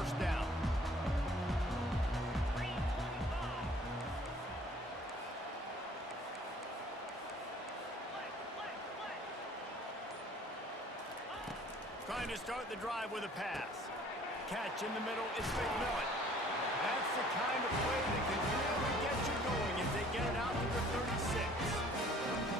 first down. Trying to start the drive with a pass. Catch in the middle, it's McMillan. That's the kind of play that can really get you going as they get it out to the 36.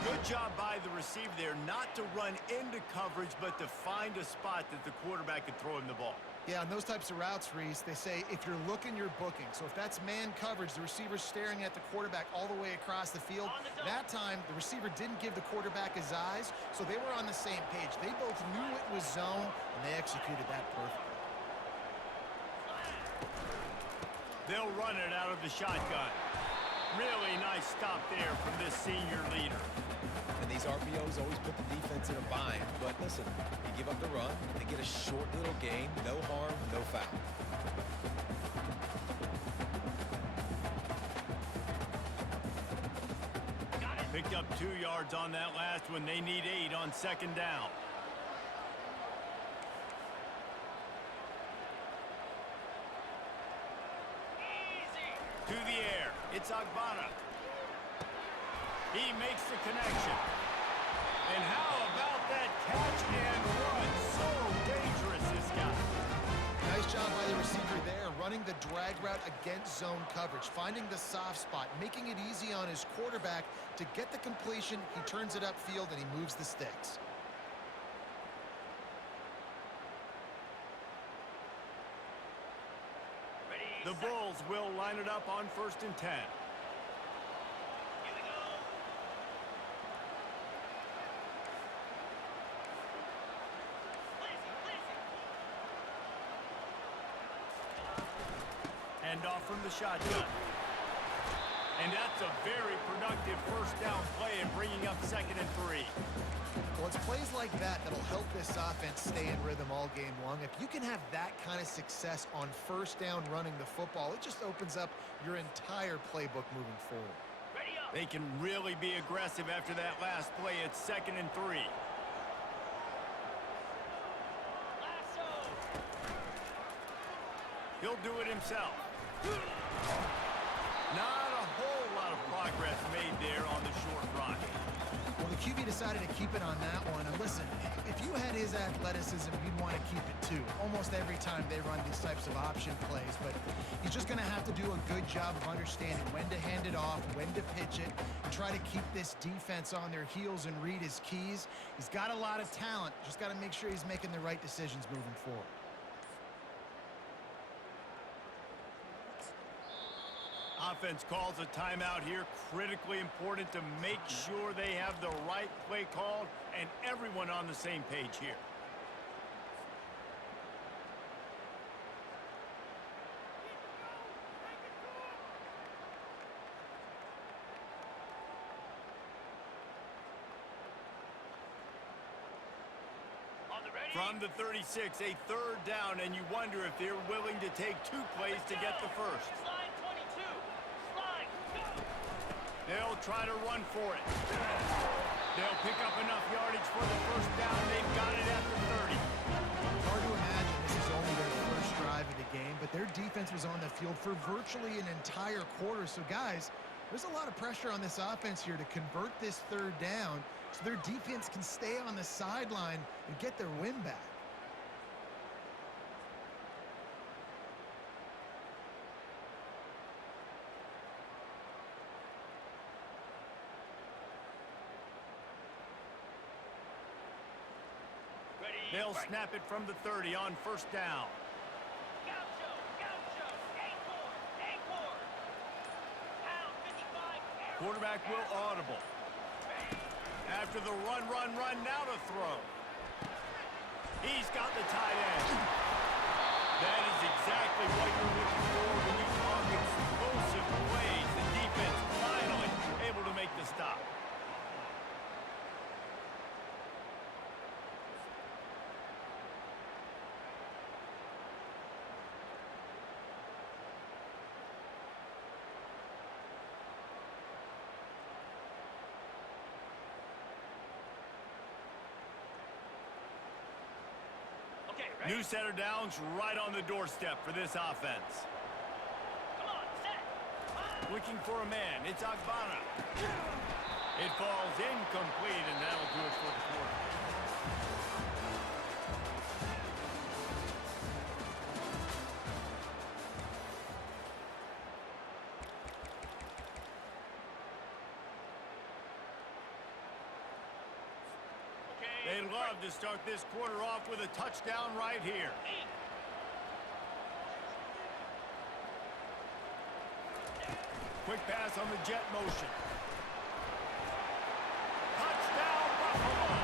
Good job by the receiver there not to run into coverage, but to find a spot that the quarterback could throw him the ball. Yeah, on those types of routes, Reese, they say if you're looking, you're booking. So if that's man coverage, the receiver's staring at the quarterback all the way across the field. That time, the receiver didn't give the quarterback his eyes, so they were on the same page. They both knew it was zone, and they executed that perfectly. They'll run it out of the shotgun. Really nice stop there from this senior leader. And these RPOs always put the defense in a bind. But listen, you give up the run, they get a short little gain, no harm, no foul. Picked up 2 yards on that last one. They need 8 on second down. To the air. It's Agbana. He makes the connection. And how about that catch and run? So dangerous, this guy. Nice job by the receiver there, running the drag route against zone coverage, finding the soft spot, making it easy on his quarterback to get the completion. He turns it upfield, and he moves the sticks. The Bulls will line it up on 1st and 10. Here we go. Hand off from the shotgun. And that's a very productive first down play and bringing up 2nd and 3. Well, it's plays like that that'll help this offense stay in rhythm all game long. If you can have that kind of success on first down running the football, it just opens up your entire playbook moving forward. Ready up. They can really be aggressive after that last play. It's 2nd and 3. Lasso. He'll do it himself. Not a whole lot of progress made there on the short run. Well, the QB decided to keep it on that one. And listen, if you had his athleticism, you'd want to keep it too. Almost every time they run these types of option plays. But he's just going to have to do a good job of understanding when to hand it off, when to pitch it, and try to keep this defense on their heels and read his keys. He's got a lot of talent. Just got to make sure he's making the right decisions moving forward. Offense calls a timeout here. Critically important to make sure they have the right play called and everyone on the same page here. On the ready. From the 36, a 3rd down, and you wonder if they're willing to take 2 plays to get the first. Slide 22. Slide. Go. They'll try to run for it. They'll pick up enough yardage for the first down. They've got it at the 30. Hard to imagine this is only their first drive of the game, but their defense was on the field for virtually an entire quarter. So, guys, there's a lot of pressure on this offense here to convert this 3rd down so their defense can stay on the sideline and get their win back. Ready. They'll Right. snap it from the 30 on 1st down. Gaucho. Gaucho. Acorn. Acorn. Pound 55. Air. Quarterback will audible. After the run, now to throw. He's got the tight end. That is exactly what you're looking for when you talk explosive plays. The defense finally able to make the stop. Okay, New setter downs right on the doorstep for this offense. Come on, set. Looking for a man. It's Agbana. It falls incomplete, and that'll do it for the quarter. They'd love to start this quarter off with a touchdown right here. Quick pass on the jet motion. Touchdown, Buffalo!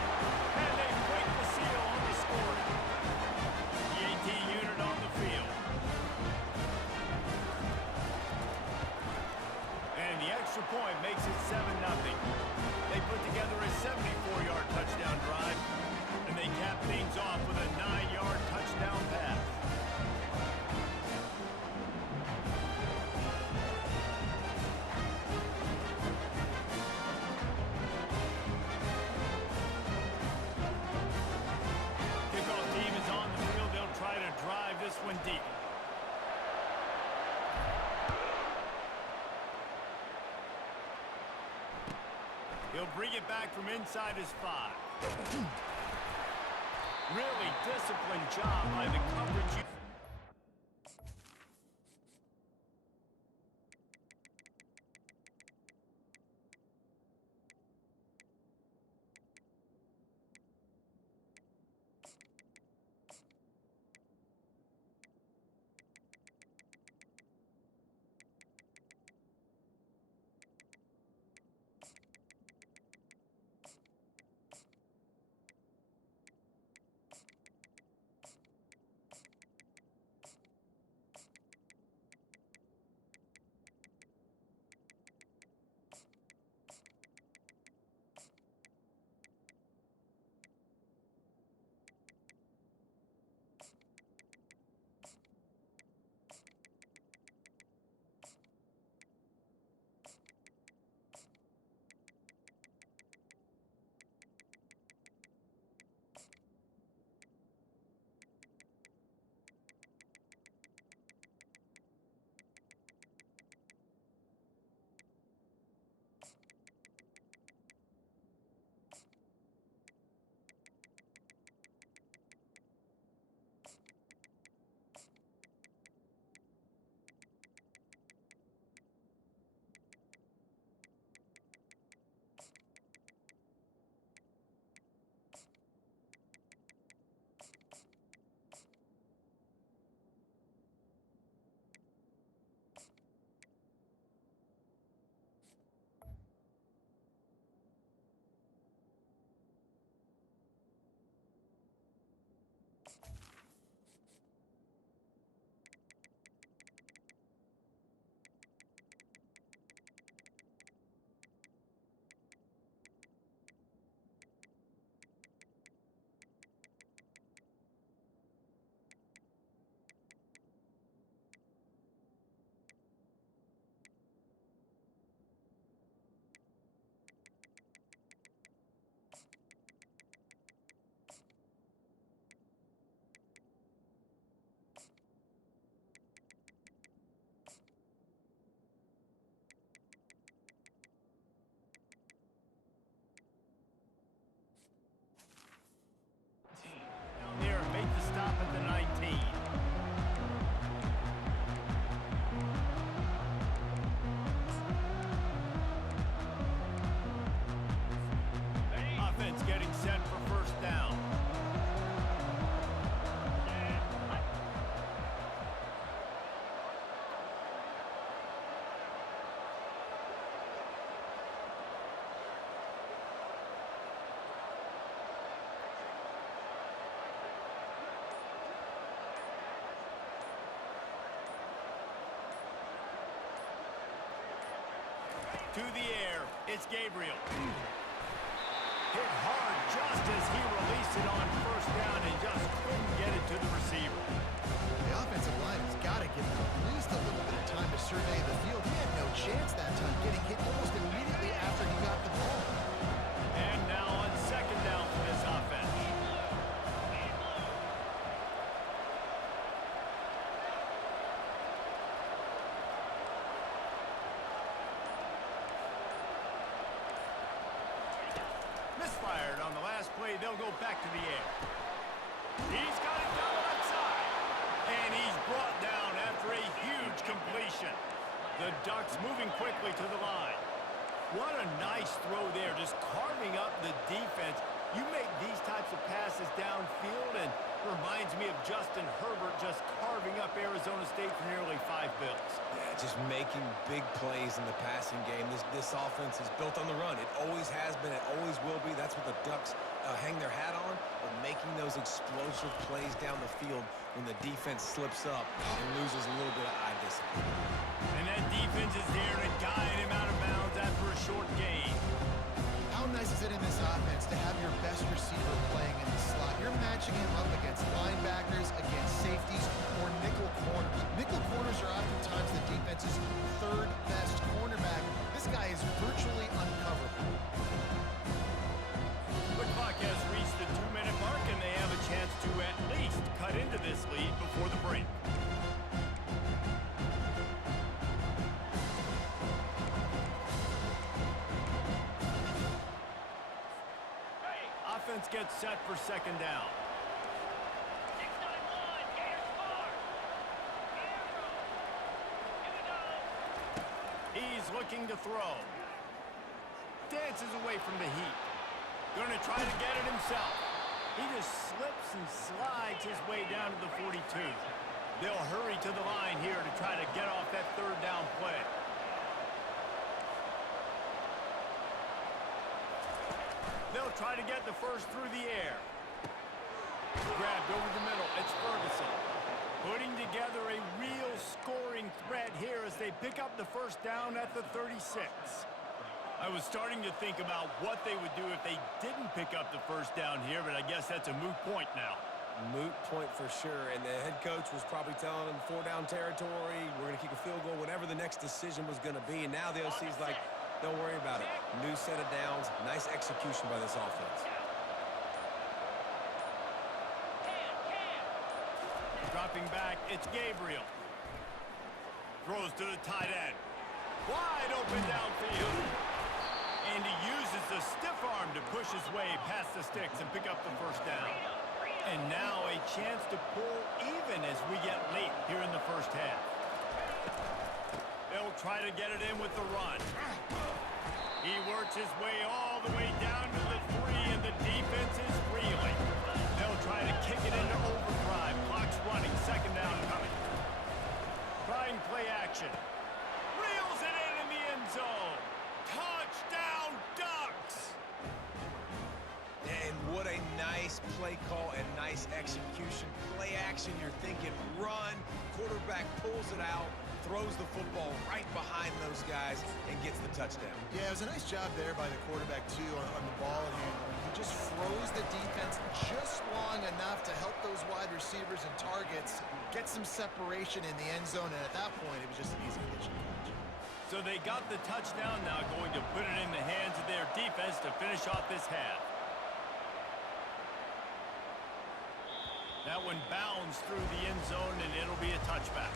And they break the seal on the score. The AT unit on the field. And the extra point makes it 7-0. They put together a 74-yard touchdown drive, and they cap things off with a 9-yard touchdown pass. Kickoff team is on the field. They'll try to drive this one deep. He'll bring it back from inside his 5. Really disciplined job by the coverage. To the air, it's Gabriel. Hit hard just as he released it on first down and just couldn't get it to the receiver. The offensive line has got to give him at least a little bit of time to survey the field. He had no chance that time, getting hit almost immediately after he got the ball. And now on second down for this offense. fired. On the last play, they'll go back to the air. He's got it down the left side. And he's brought down after a huge completion. The Ducks moving quickly to the line. What a nice throw there, just carving up the defense. You make these types of passes downfield, and it reminds me of Justin Herbert just carving up Arizona State for nearly 5 bills. Yeah, just making big plays in the passing game. This offense is built on the run. It always has been. It always will be. That's what the Ducks hang their hat on, but making those explosive plays down the field when the defense slips up and loses a little bit of eye discipline. And that defense is there to guide him out of bounds after a short gain. How nice is it in this offense to have your best receiver playing in the slot? You're matching him up against linebackers, against safeties, or nickel corners. Nickel corners are oftentimes the defense's third best cornerback. This guy is virtually uncoverable. The clock has reached the 2-minute mark, and they have a chance to at least cut into this lead before the break. Offense gets set for second down. 6-9-1, Gators score. Here we go. He's looking to throw. Dances away from the heat. Gonna try to get it himself. He just slips and slides his way down to the 42. They'll hurry to the line here to try to get off that third down play. They'll try to get the first through the air. Grabbed over the middle. It's Ferguson. Putting together a real scoring threat here as they pick up the first down at the 36. I was starting to think about what they would do if they didn't pick up the first down here, but I guess that's a moot point now. Moot point for sure, and the head coach was probably telling them 4-down territory, we're going to kick a field goal, whatever the next decision was going to be, and now the OC's like, don't worry about it. New set of downs, nice execution by this offense. Dropping back, it's Gabriel. Throws to the tight end. Wide open downfield. And he uses the stiff arm to push his way past the sticks and pick up the first down. And now a chance to pull even as we get late here in the first half. They'll try to get it in with the run. He works his way all the way down to the 3, and the defense is reeling. They'll try to kick it into overdrive. Clock's running, second down coming. Trying play action. Reels it in the end zone. Touchdown, Ducks! And what a nice play call and nice execution. Play action, you're thinking run, quarterback pulls it out, throws the football right behind those guys, and gets the touchdown. Yeah, it was a nice job there by the quarterback, too, on the ball handling. He just froze the defense just long enough to help those wide receivers and targets get some separation in the end zone, and at that point, it was just an easy pitch and catch. So they got the touchdown, now going to put it in the hands of their defense to finish off this half. That one bounds through the end zone, and it'll be a touchback.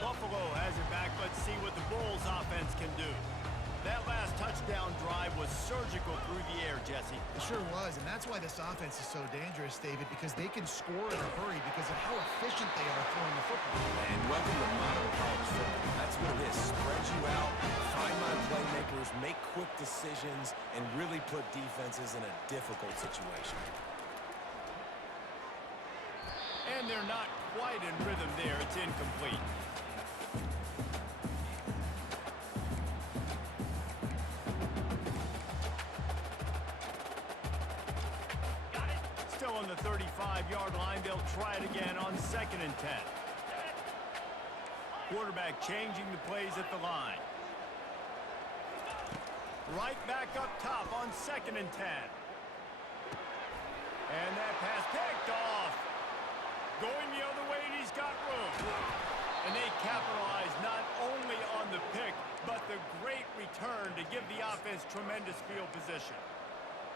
Buffalo has it back. Let's see what the Bulls offense can do. That last touchdown drive was surgical through the air, Jesse. It sure was, and that's why this offense is so dangerous, David, because they can score in a hurry because of how efficient they are throwing the football. And welcome to modern college football. That's what it is. Spread you out, find my playmakers, make quick decisions, and really put defenses in a difficult situation. And they're not quite in rhythm there. It's incomplete. Still on the 35-yard line. They'll try it again on 2nd and 10. Quarterback changing the plays at the line. Right back up top on 2nd and 10. And that pass picked off. Going the other way, and he's got room. And they capitalize not only on the pick, but the great return to give the offense tremendous field position.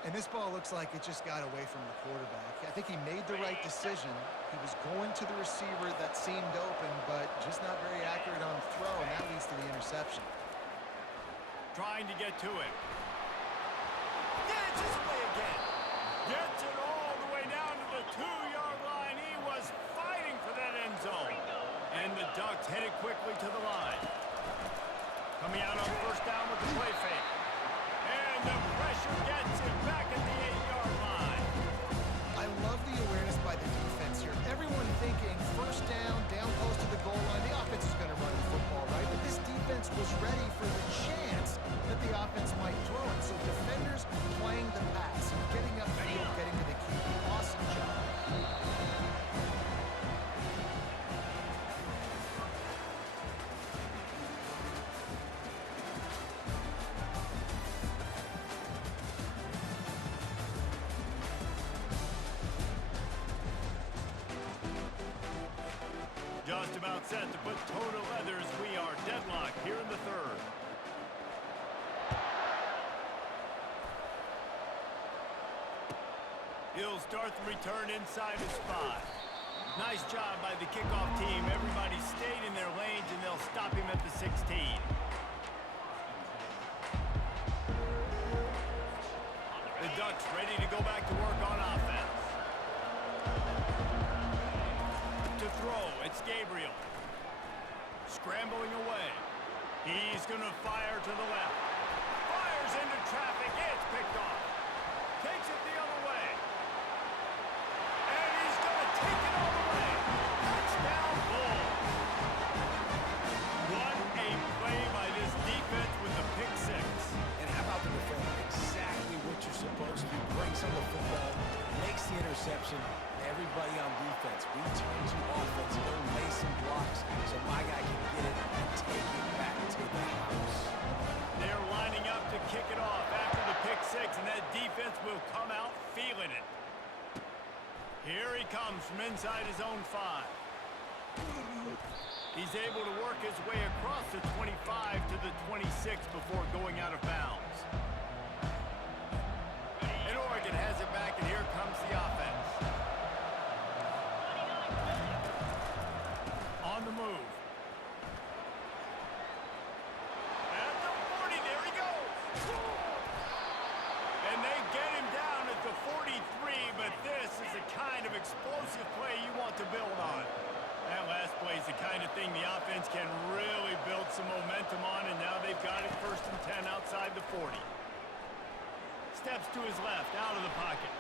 And this ball looks like it just got away from the quarterback. I think he made the right decision. He was going to the receiver that seemed open, but just not very accurate on the throw, and that leads to the interception. Trying to get to it. Gets his way again. Gets it all the way down to the 2-yard line. He was fighting for that end zone. And the Ducks headed quickly to the line. Coming out on first down with the play fake. And the pressure gets him back at the 8-yard line. I love the awareness by the defense here. Everyone thinking first down, down close to the goal line. The offense is going to run the football, right? But this defense was ready for the chance that the offense might throw it. So defenders playing the pass, getting upfield, getting to the QB. Awesome job. Just about set to put toe to leathers. We are deadlocked here in the third. He'll start the return inside his 5. Nice job by the kickoff team. Everybody stayed in their lanes, and they'll stop him at the 16. The Ducks ready to go back to work on offense. To throw, it's Gabriel. Scrambling away. He's going to fire to the left. Fires into traffic. It's picked off. Takes it the other way. And he's going to take it all the way. Touchdown, Bulls. What a play by this defense with the pick 6. And how about the defender? Exactly what you're supposed to. Breaks on the football, makes the interception. Everybody on defense, we turn to offense, go lay some blocks so my guy can get it and take it back to the house. They're lining up to kick it off after the pick 6, and that defense will come out feeling it. Here he comes from inside his own 5. He's able to work his way across the 25 to the 26 before going out of bounds. And Oregon has it back, and here comes the offense. On the move. At the 40, there he goes. And they get him down at the 43, but this is the kind of explosive play you want to build on. That last play is the kind of thing the offense can really build some momentum on, and now they've got it 1st and 10 outside the 40. Steps to his left, out of the pocket.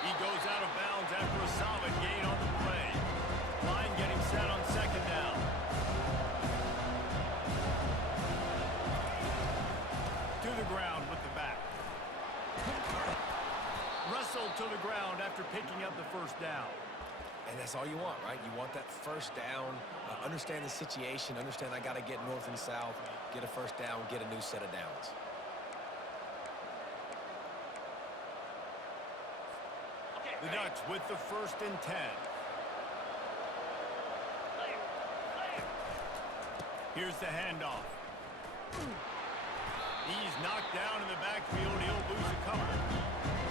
He goes out of bounds after a solid gain on the play. Line getting set on 2nd down. To the ground with the back. Wrestled to the ground after picking up the 1st down. And that's all you want, right? You want that 1st down, understand the situation, understand I got to get north and south, get a 1st down, get a new set of downs. The Ducks with the 1st and 10. Here's the handoff. He's knocked down in the backfield. He'll lose a couple.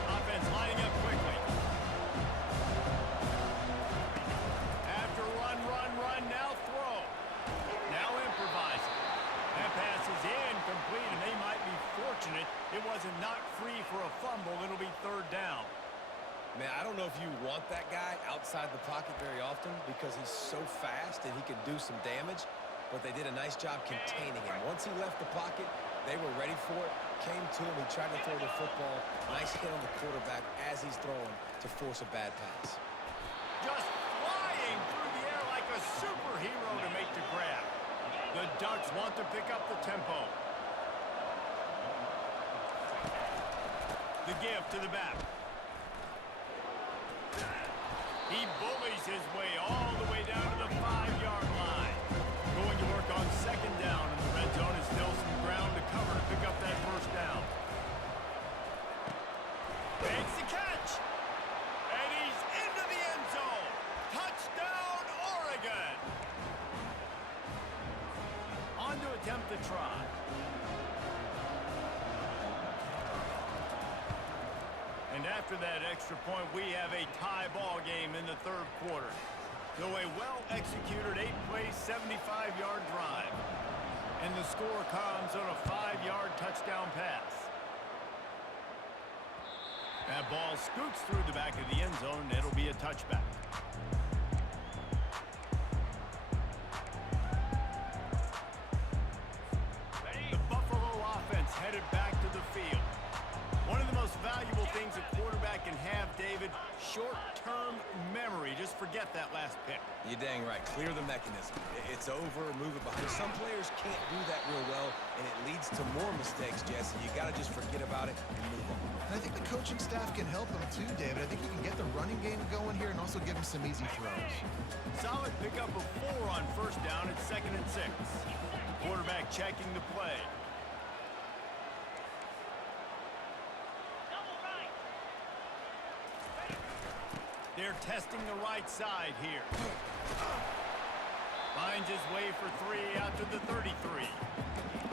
Offense lining up quickly. After run, now throw. Now improvising. That pass is incomplete, and they might be fortunate it wasn't knocked free for a fumble. It'll be 3rd down. Man, I don't know if you want that guy outside the pocket very often because he's so fast and he can do some damage, but they did a nice job containing him. Once he left the pocket, they were ready for it, came to him, he tried to throw the football. Nice hit on the quarterback as he's throwing to force a bad pass. Just flying through the air like a superhero to make the grab. The Ducks want to pick up the tempo. The give to the back. He bullies his way all the way down to the 5-yard line. Going to work on 2nd down, and the red zone is still some ground attempt the try. And after that extra point, we have a tie ball game in the third quarter. So a well-executed 8-play, 75-yard drive. And the score comes on a 5-yard touchdown pass. That ball scoots through the back of the end zone, and it'll be a touchback. The Buffalo offense headed back to the field. One of the most valuable things a quarterback can have, David, short-term memory. Just forget that last pick. You're dang right. Clear the mechanism. It's over, move it behind. Some players can't do that real well, and it leads to more mistakes, Jesse. You got to just forget about it and move on. And I think the coaching staff can help him too, David. I think he can get the running game going here and also give him some easy throws. Solid pickup of 4 on first down at 2nd and 6. Quarterback checking the play. They're testing the right side here. Finds his way for 3 out to the 33.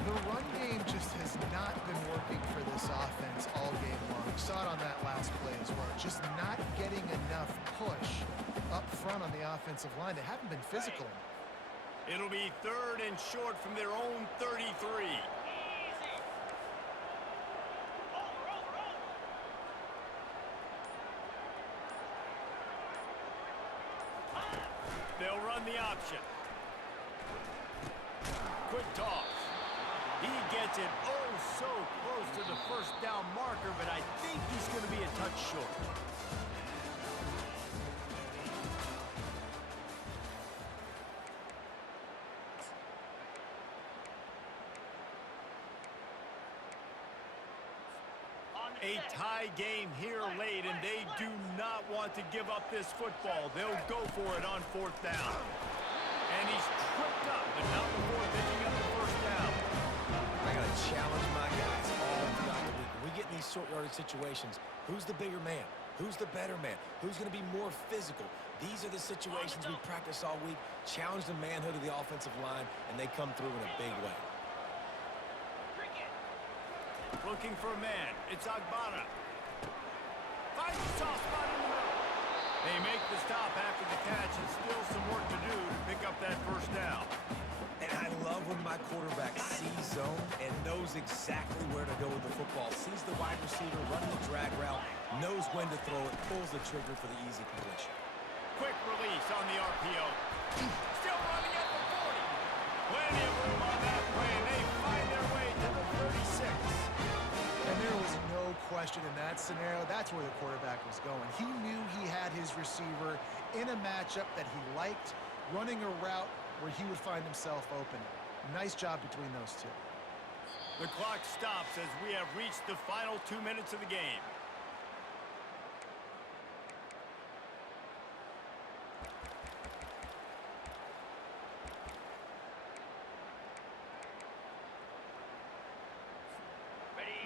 The run game just has not been working for this offense all game long. We saw it on that last play as well. Just not getting enough push up front on the offensive line. They haven't been physical enough. It'll be 3rd and short from their own 33. They'll run the option. Quick toss. He gets it oh so close to the first down marker, but I think he's going to be a touch short. A tie game here late, and they do not want to give up this football. They'll go for it on 4th down. And he's tripped up, but not before picking up the first down. I got to challenge my guys all throughout the week. When we get in these short yardage situations, who's the bigger man? Who's the better man? Who's going to be more physical? These are the situations we practice all week. Challenge the manhood of the offensive line, and they come through in a big way. Looking for a man. It's Agbana. Finds a soft spot in the middle. They make the stop after the catch, and still some work to do to pick up that first down. And I love when my quarterback sees zone and knows exactly where to go with the football. Sees the wide receiver, running the drag route, knows when to throw it, pulls the trigger for the easy completion. Quick release on the RPO. Still running at the 40. Plenty of room on that play, and they find their way to the 36. And there was no question in that scenario. That's where the quarterback was going. He knew he had his receiver in a matchup that he liked, running a route where he would find himself open. Nice job between those two. The clock stops as we have reached the final 2 minutes of the game.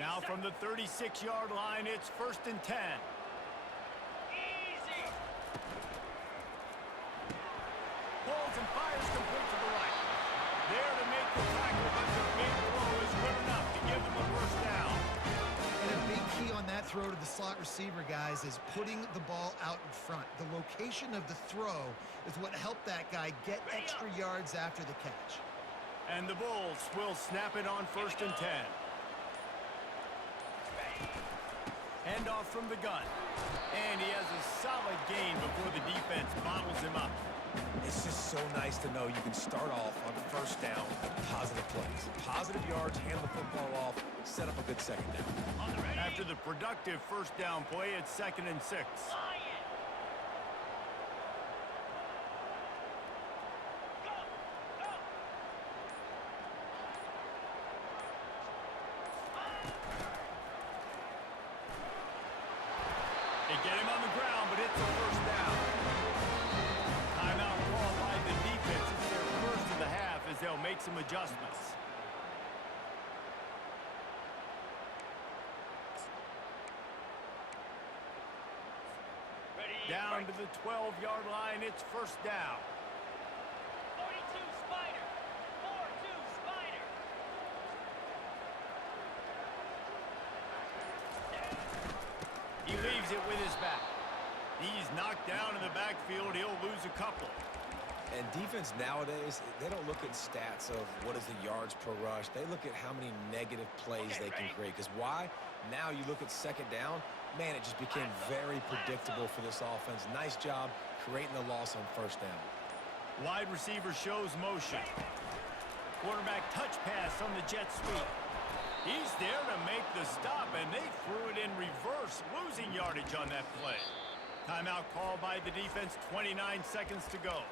Now from the 36-yard line, it's 1st and 10. Easy. Pulls and fires complete to the right. There to make the tackle, but the big throw is good enough to give them a first down. And a big key on that throw to the slot receiver, guys, is putting the ball out in front. The location of the throw is what helped that guy get extra yards after the catch. And the Bulls will snap it on 1st and 10. Handoff from the gun. And he has a solid gain before the defense bottles him up. It's just so nice to know you can start off on first down with positive plays. Positive yards, hand the football off, set up a good second down. After the productive first down play, it's 2nd and 6. They get him on the ground, but it's a first down. Timeout called by the defense. It's their first of the half as they'll make some adjustments. Down to the 12-yard line, it's 1st down. 42 Spider. 4-2 Spider. it with his back. He's knocked down in the backfield. He'll lose a couple. And defense nowadays, they don't look at stats of what is the yards per rush. They look at how many negative plays they can create. Because why? Now you look at second down, man, it just became very predictable for this offense. Nice job creating the loss on first down. Wide receiver shows motion. Quarterback touch pass on the jet sweep. He's there to make the stop, and they threw it in reverse, losing yardage on that play. Timeout called by the defense, 29 seconds to go.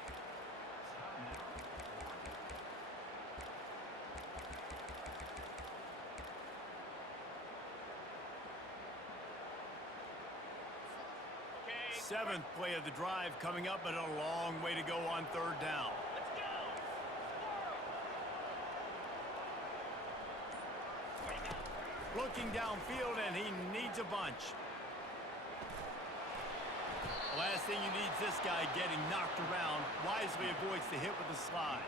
Seventh play of the drive coming up, but a long way to go on third down. Let's go. Looking downfield, and he needs a bunch. The last thing you need is this guy getting knocked around. Wisely avoids the hit with the slide.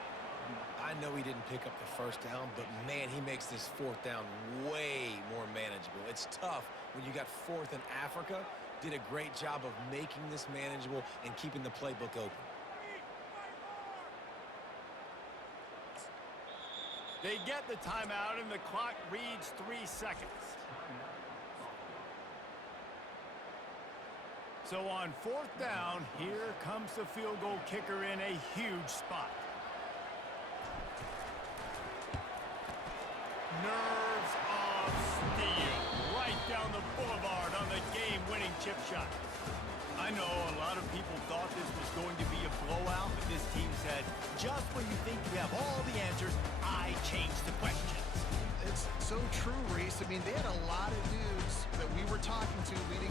I know he didn't pick up the first down, but, man, he makes this fourth down way more manageable. It's tough when you got fourth in Africa. Did a great job of making this manageable and keeping the playbook open. They get the timeout, and the clock reads 3 seconds. So on fourth down, here comes the field goal kicker in a huge spot. Nerves of steel. Right down the boulevard on the game-winning chip shot. I know a lot of people thought this was going to be a blowout, but this team said, just when you think you have all the answers, I changed the questions. It's so true, Reese. I mean, they had a lot of dudes that we were talking to leading